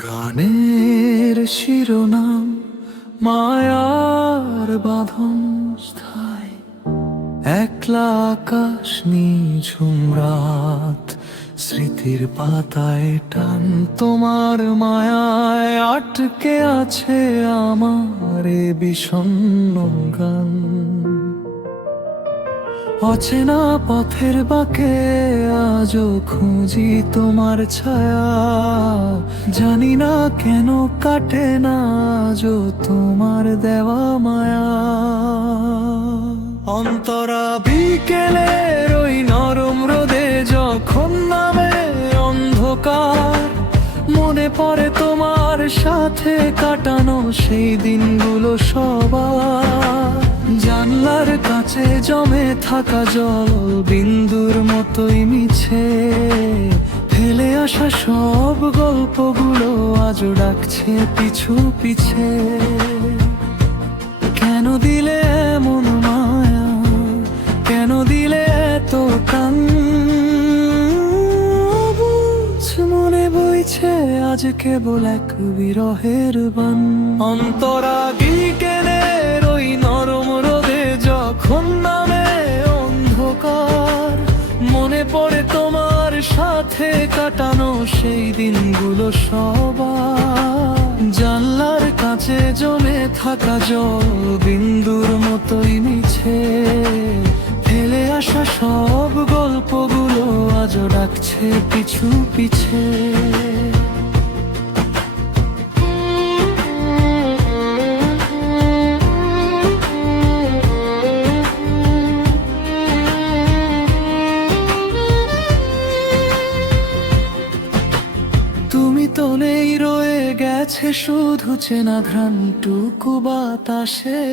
গানের শিরোনাম মায়ার বাঁধন স্থায়, একলা আকাশ নিঝুম রাত, স্মৃতির পাতায় টান তোমার মায়ায় আটকে আছে আমার এ বিষণ্ণ গান। অচেনা পথের বাঁকে আজও খুঁজি তোমার ছায়া, জানি না কেন কাটে না আজও তোমার দেওয়া মায়া। অন্তরা বিকেলের ওই নরম রোদে যখন নামে অন্ধকার, মনে পড়ে তোমার সাথে কাটানো সেই দিনগুলো সবার। জানলার কাছে জমে থাকা জল বিন্দুর মতোই মিছে, ফেলে আসা সব গল্পগুলো আজও ডাকছে পিছু পিছে। কেন দিলে এমন মায়া, কেন দিলে এত টান, বুঝ মনে বইছে আজ কেবল এক বিরহের বান। অন্তরা বিকেলের ওই নরম রোদে যখন নামে অন্ধকার, মনে পড়ে তোমার সাথে কাটানো সেই দিনগুলো সবার। জানলার কাছে জমে থাকা জল বিন্দুর মতোই মিছে, ফেলে আসা সব গল্পগুলো আজও ডাকছে পিছু পিছে। তুমি তো নেই, রয়ে গেছে শুধু চেনা ঘ্রাণটুকু বাতাসে।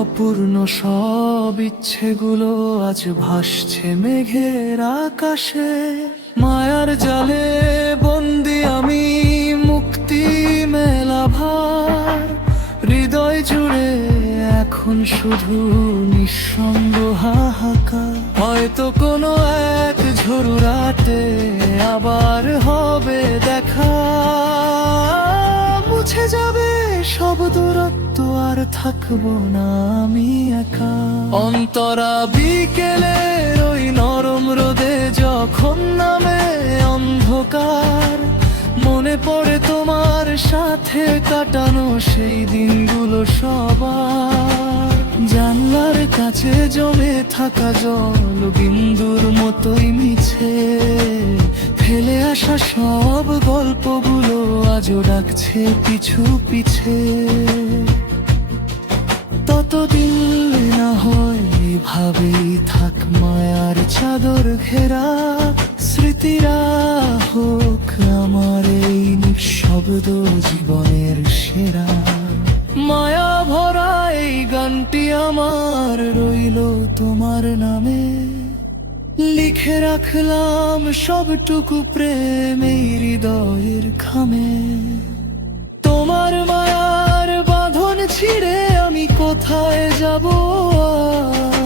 অপূর্ণ সব ইচ্ছেগুলো আজ ভাসছে মেঘের আকাশে। মায়ার জালে বন্দি আমি, মুক্তি মেলা ভার, হৃদয় জুড়ে এখন শুধু নিঃসঙ্গ হাহাকার। হয়তো কোনো এক ঝড়ু রাতে আবার হবে দেখা, মুছে যাবে সব দূরত্ব আর থাকবো না আমি একা। অন্তরা বিকেলের ওই নরম রোদে যখন নামে অন্ধকার, মনে পড়ে তোমার সাথে কাটানো সেই দিনগুলো সবার। জানলার কাছে জমে থাকা জল বিন্দুর মতোই মিছে, ফেলে আসা সব গল্পগুলো আজও ডাকছে পিছু পিছে। ততদিন না হয় এভাবেই থাক মায়ার চাদর ঘেরা, স্মৃতিরা হোক আমার এই নিঃশব্দ জীবনের সেরা। মায়া ভরা এই গানটি আমার রইল তোমার নামে, লিখে রাখলাম সবটুকু প্রেম এই হৃদয়ের খামে। তোমার মায়ার বাঁধন ছিঁড়ে আমি কোথায় যাব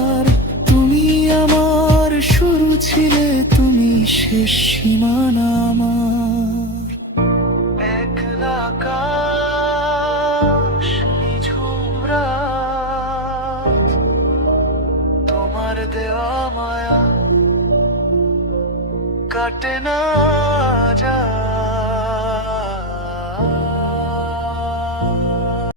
আর, তুমি আমার শুরু ছিলে, তুমি শেষ সীমানা আমার। একলা আকাশ নিঝুম রাত, তোমার দেওয়া মায়া কাটে না